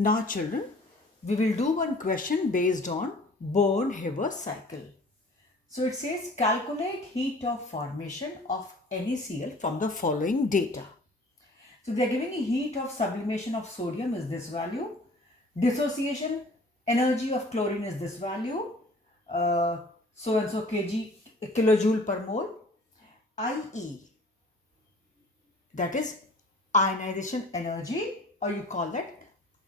Now children, we will do one question based on BornH cycle. So it says calculate heat of formation of NaCl from the following data. So they are giving a heat of sublimation of sodium is this value. Dissociation energy of chlorine is this value. So and so kilojoule per mole. IE, that is ionization energy, or you call that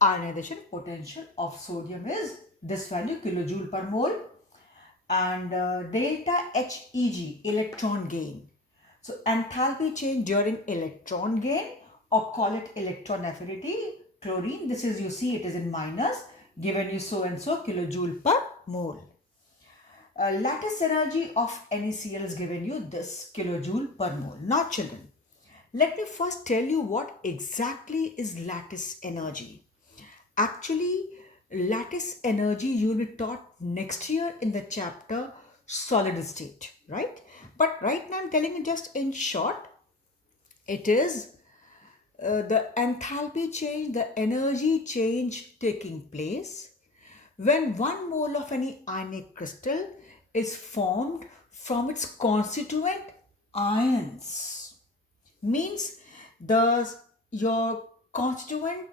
ionization potential of sodium is this value kilojoule per mole. And delta Heg, electron gain. So enthalpy change during electron gain, or call it electron affinity. Chlorine, this is, you see it is in minus, given you so and so kilojoule per mole. Lattice energy of NaCl is given you this kilojoule per mole. Now children, let me first tell you what exactly is lattice energy. Actually, lattice energy you will be taught next year in the chapter solid state, right? But right now I'm telling you just in short, it is the enthalpy change, the energy change taking place when 1 mole of any ionic crystal is formed from its constituent ions. Means your constituent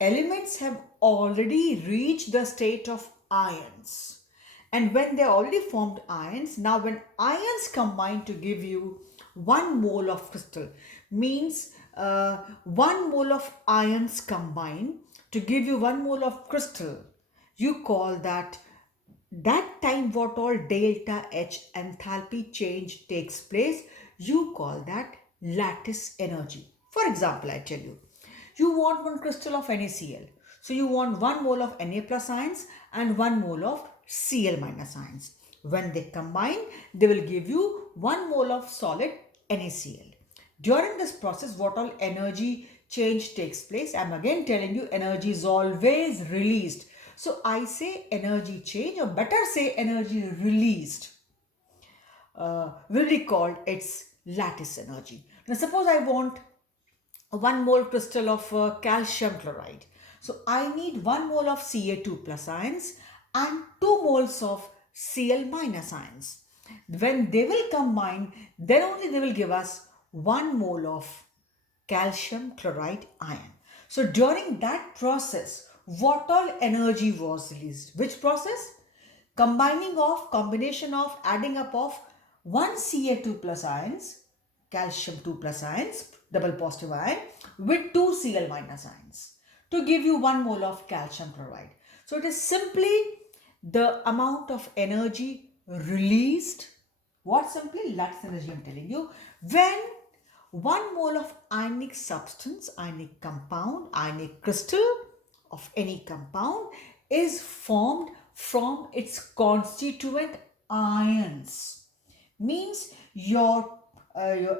elements have already reached the state of ions. And when they already formed ions, now when ions combine to give you 1 mole of crystal, means 1 mole of ions combine to give you 1 mole of crystal, you call that time what all delta H enthalpy change takes place, you call that lattice energy. For example, I tell you want one crystal of NaCl. So you want 1 mole of Na plus ions and 1 mole of Cl minus ions. When they combine, they will give you 1 mole of solid NaCl. During this process, what all energy change takes place? I'm again telling you, energy is always released. So I say energy change, or better say energy released, will be called its lattice energy. Now suppose I want 1 mole crystal of calcium chloride. So I need 1 mole of Ca2 plus ions and 2 moles of Cl minus ions. When they will combine, then only they will give us 1 mole of calcium chloride ion. So during that process, what all energy was released? Which process? Combination of, adding up of 1 Ca2 plus ions, calcium 2 plus ions, double positive ion, with 2 Cl minus ions to give you 1 mole of calcium chloride. So it is simply the amount of energy released. What simply? Lattice energy I'm telling you. When 1 mole of ionic substance, ionic compound, ionic crystal of any compound is formed from its constituent ions. Means your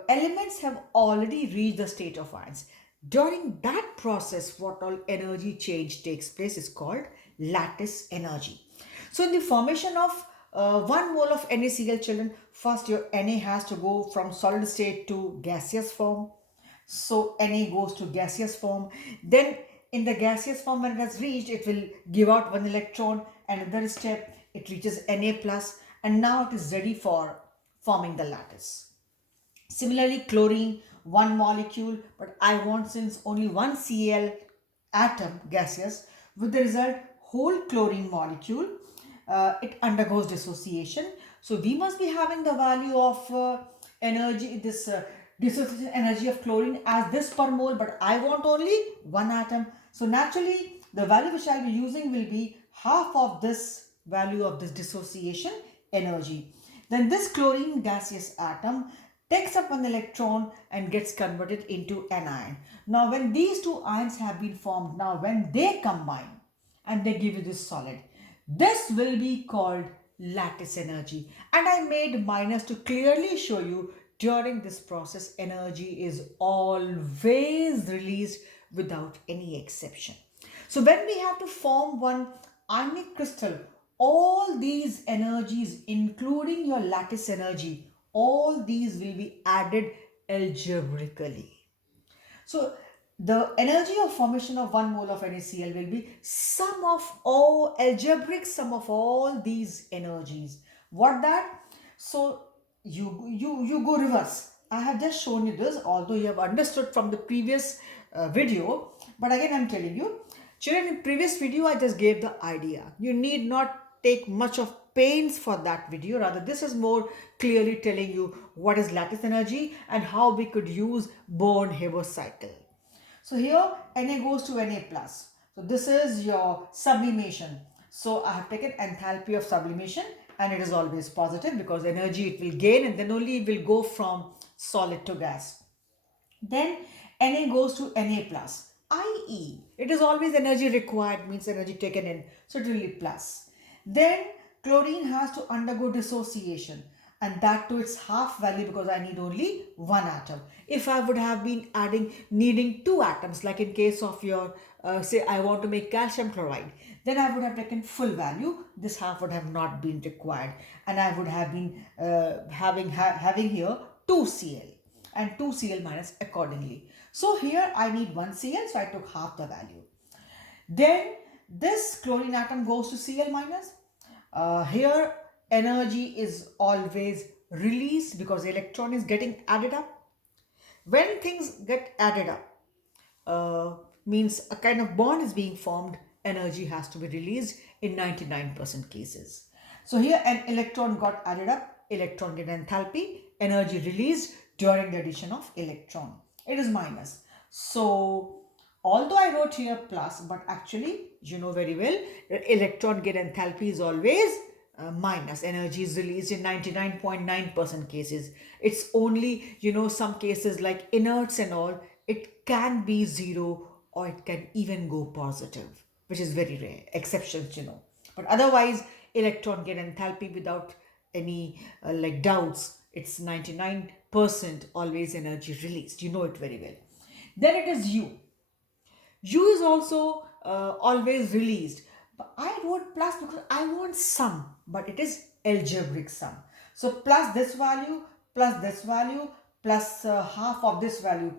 elements have already reached the state of ions. During that process, what all energy change takes place is called lattice energy. So in the formation of 1 mole of NaCl, children, first your Na has to go from solid state to gaseous form. So Na goes to gaseous form. Then in the gaseous form, when it has reached, it will give out 1 electron. Another step, it reaches Na plus, and now it is ready for forming the lattice. Similarly, chlorine, 1 molecule, but I want since only 1 Cl atom gaseous, with the result whole chlorine molecule, it undergoes dissociation. So we must be having the value of energy, this dissociation energy of chlorine as this per mole, but I want only 1 atom. So naturally, the value which I will be using will be half of this value of this dissociation energy. Then this chlorine gaseous atom takes up an electron and gets converted into an ion. Now when these two ions have been formed, now when they combine and they give you this solid, this will be called lattice energy. And I made minus to clearly show you during this process energy is always released without any exception. So when we have to form one ionic crystal, all these energies, including your lattice energy, all these will be added algebraically. So the energy of formation of 1 mole of NaCl will be sum of all algebraic sum of all these energies. What that? So you go reverse. I have just shown you this, although you have understood from the previous video, but again I'm telling you, children, in previous video I just gave the idea. You need not take much of pains for that video. Rather, this is more clearly telling you what is lattice energy and how we could use BornH-cycle. So here Na goes to Na plus. So this is your sublimation. So I have taken enthalpy of sublimation and it is always positive because energy it will gain and then only it will go from solid to gas. Then Na goes to Na plus, i.e. it is always energy required, means energy taken in, so it will be plus. Then chlorine has to undergo dissociation and that to its half value because I need only one atom. If I would have been needing two atoms, like in case of your say I want to make calcium chloride, then I would have taken full value. This half would have not been required and I would have been having here 2Cl and 2Cl minus accordingly. So here I need 1Cl, so I took half the value. Then this chlorine atom goes to Cl minus. Here energy is always released because the electron is getting added up. When things get added up, means a kind of bond is being formed, energy has to be released in 99% cases. So here an electron got added up, electron get enthalpy, energy released during the addition of electron. It is minus. So although I wrote here plus, but actually you know very well electron get enthalpy is always minus. Energy is released in 99.9% cases. It's only, you know, some cases like inerts and all, it can be zero or it can even go positive, which is very rare, exceptions, you know. But otherwise electron get enthalpy without any like doubts. It's 99% always energy released, you know it very well. Then it is U. U is also always released. But I wrote plus because I want sum, but it is algebraic sum. So plus this value, plus half of this value,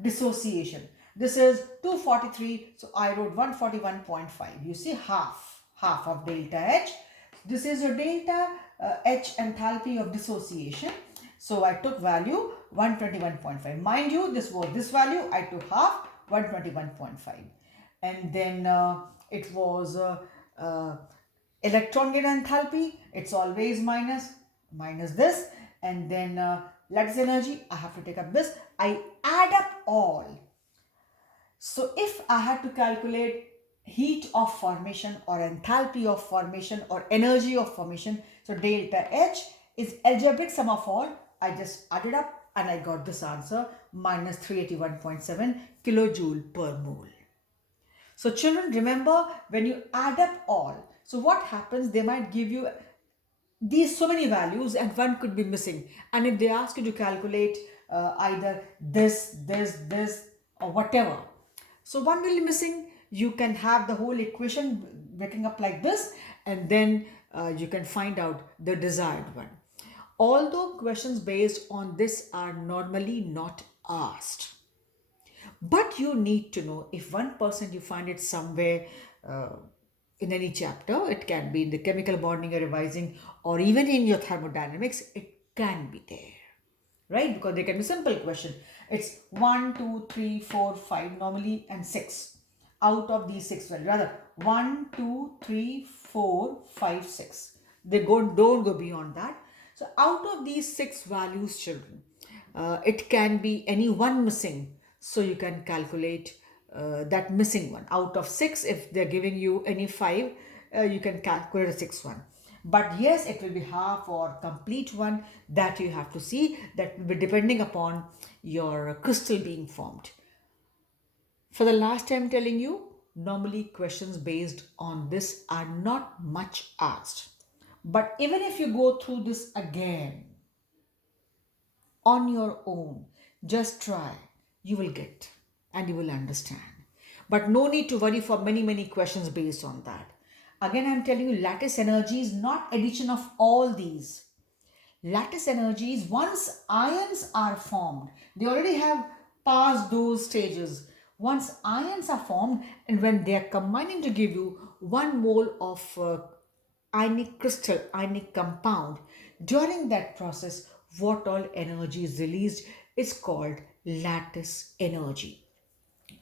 dissociation. This is 243, so I wrote 141.5. You see half of delta H. This is your delta H enthalpy of dissociation. So I took value 121.5. Mind you, this was this value, I took half, 121.5. And then it was electron gain enthalpy, it's always minus this, and then lattice energy, I have to take up this, I add up all. So if I had to calculate heat of formation or enthalpy of formation or energy of formation, so delta H is algebraic sum of all. I just added up and I got this answer, minus 381.7 kilojoule per mole. So children, remember when you add up all, so what happens, they might give you these so many values and one could be missing. And if they ask you to calculate either this or whatever, so one will be missing, you can have the whole equation breaking up like this and then you can find out the desired one. Although questions based on this are normally not asked, but you need to know if 1% you find it somewhere in any chapter, it can be in the chemical bonding or revising or even in your thermodynamics, it can be there, right? Because they can be simple question. It's 1, 2, 3, 4, 5 normally and 6 out of these 6 values. Rather 1, 2, 3, 4, 5, 6. They don't go beyond that. So out of these 6 values, children, it can be any one missing. So you can calculate that missing one. Out of 6, if they're giving you any 5, you can calculate a 6th one. But yes, it will be half or complete one, that you have to see. That will be depending upon your crystal being formed. For the last time telling you, normally questions based on this are not much asked. But even if you go through this again on your own, just try, you will get and you will understand. But no need to worry for many questions based on that. Again, I'm telling you, lattice energy is not addition of all these. Lattice energies, once ions are formed, they already have past those stages. Once ions are formed and when they are combining to give you 1 mole of ionic crystal, ionic compound, during that process, what all energy is released is called lattice energy.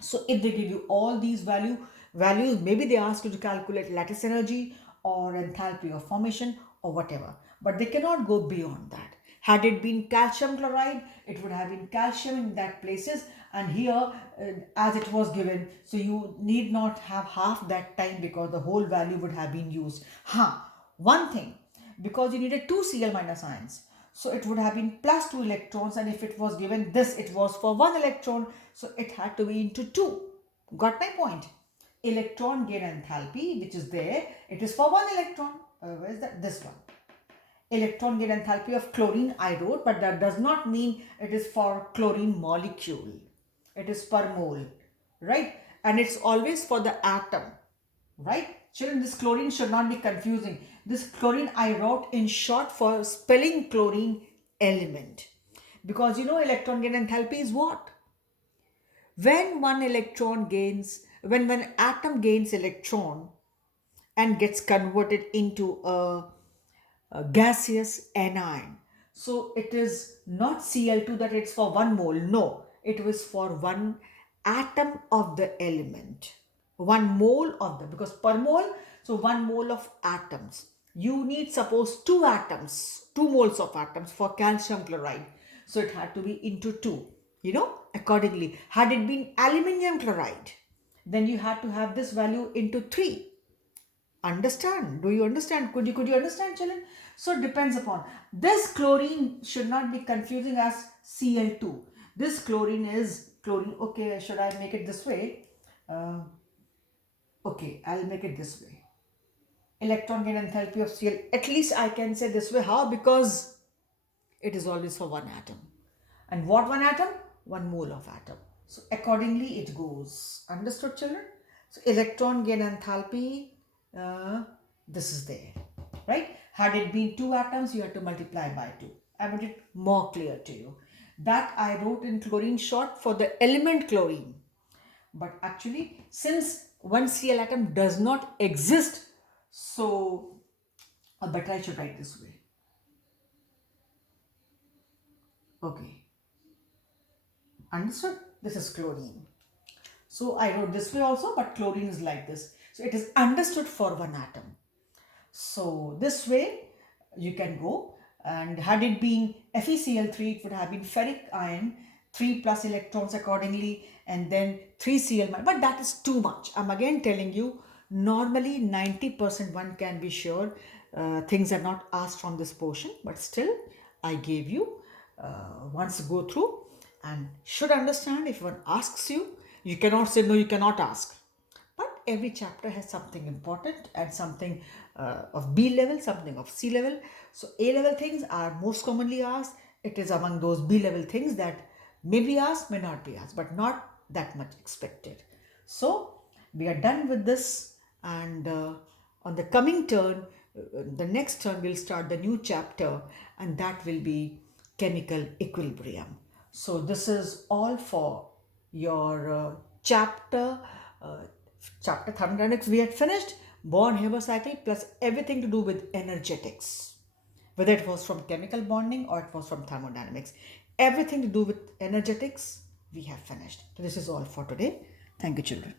So if they give you all these values, maybe they ask you to calculate lattice energy or enthalpy of formation or whatever. But they cannot go beyond that. Had it been calcium chloride, it would have been calcium in that places, and here as it was given, so you need not have half that time because the whole value would have been used. One thing, because you needed 2 Cl minus ions. So it would have been plus 2 electrons, and if it was given this, it was for 1 electron, so it had to be into 2. Got my point? Electron gain enthalpy, which is there, it is for 1 electron. Where is that? This one. Electron gain enthalpy of chlorine I wrote, but that does not mean it is for chlorine molecule. It is per mole, right? And it's always for the atom, right? Children, this chlorine should not be confusing. This chlorine I wrote in short for spelling chlorine element. Because you know electron gain enthalpy is what? When when atom gains electron and gets converted into a gaseous anion. So it is not Cl2 that it's for 1 mole. No, it was for 1 atom of the element. 1 mole of the, because per mole, so 1 mole of atoms. You need suppose 2 atoms, 2 moles of atoms for calcium chloride. So it had to be into 2, accordingly. Had it been aluminium chloride, then you had to have this value into 3. Understand? Do you understand? Could you understand, children? So it depends upon. This chlorine should not be confusing as Cl2. This chlorine is chlorine. Okay, should I make it this way? Okay, I'll make it this way. Electron gain enthalpy of Cl. At least I can say this way. How? Because it is always for 1 atom. And what 1 atom? 1 mole of atom. So accordingly it goes. Understood, children? So electron gain enthalpy, this is there, right? Had it been 2 atoms, you had to multiply by 2. I made it more clear to you. That I wrote in chlorine short for the element chlorine. But actually, since 1 Cl atom does not exist, so better I should write this way. Okay. Understood? This is chlorine. So I wrote this way also, but chlorine is like this. So it is understood for 1 atom. So this way you can go, and had it been FeCl3, it would have been ferric ion, 3 plus electrons accordingly, and then 3 Cl minus. But that is too much. I'm again telling you, normally 90% one can be sure things are not asked from this portion, but still I gave you once go through and should understand. If one asks you, you cannot say no, you cannot ask. But every chapter has something important and something of B level, something of C level. So A level things are most commonly asked. It is among those B level things that may be asked, may not be asked, but not that much expected. So we are done with this, and on the coming turn, the next turn we'll start the new chapter, and that will be chemical equilibrium. So this is all for your chapter thermodynamics. We had finished BornH plus everything to do with energetics, whether it was from chemical bonding or it was from thermodynamics. Everything to do with energetics we have finished. So this is all for today. Thank you, children.